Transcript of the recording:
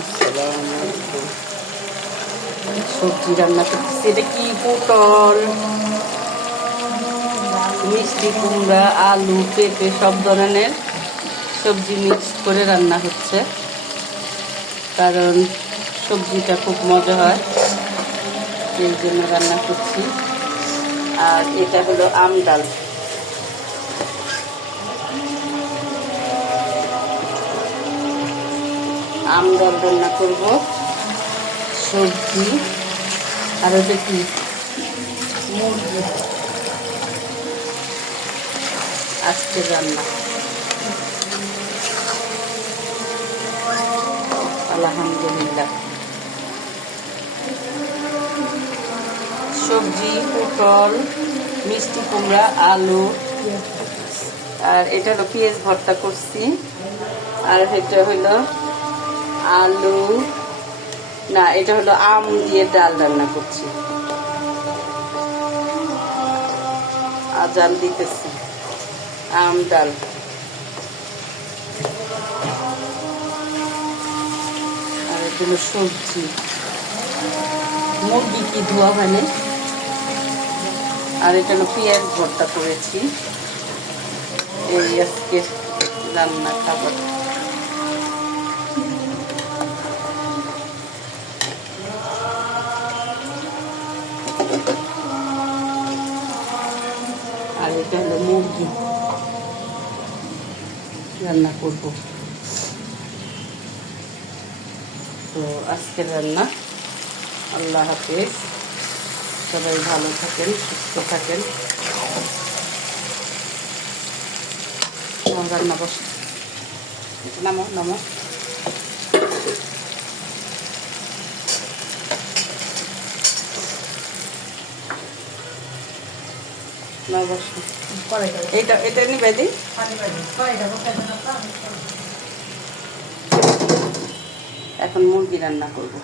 আসসালামু আলাইকুম। সবজি রান্না করতেছি। এটা কি পটল, মিষ্টি কুমড়া, আলু, পেঁপে সব ধরনের সবজি মিক্স করে রান্না হচ্ছে, কারণ সবজিটা খুব মজা হয়, এই জন্য রান্না করছি। আর এটা হলো আম ডাল। আম ডাল রান্না করব, সবজি, আর ওটা কি মুরগি আজকে রান্না। আলহামদুলিল্লাহ। সবজি পটল, মিষ্টি কুমড়া, আলু, আর এটা হলো পেঁয়াজ ভর্তা করছি। আর এটা হলো আলু, না এটা হলো আম দিয়ে ডাল রান্না করছি। আজান দিতেছি। আম ডাল, আর এটা হলো সবজি। মুরগি কি ধোয়া হয়নি। আর এটা হলো পেঁয়াজ ভর্তা করেছি। এই আজকে রান্না খাবার। আর এটা হলো মুরগি রান্না করব। তো আজকে রান্না। আল্লাহ হাফেজ। সবাই ভালো থাকেন, সুস্থ থাকেন। রান্না বস, নামো নামো। এইটা এটা নিবে দি। এখন মুরগি রান্না করবো।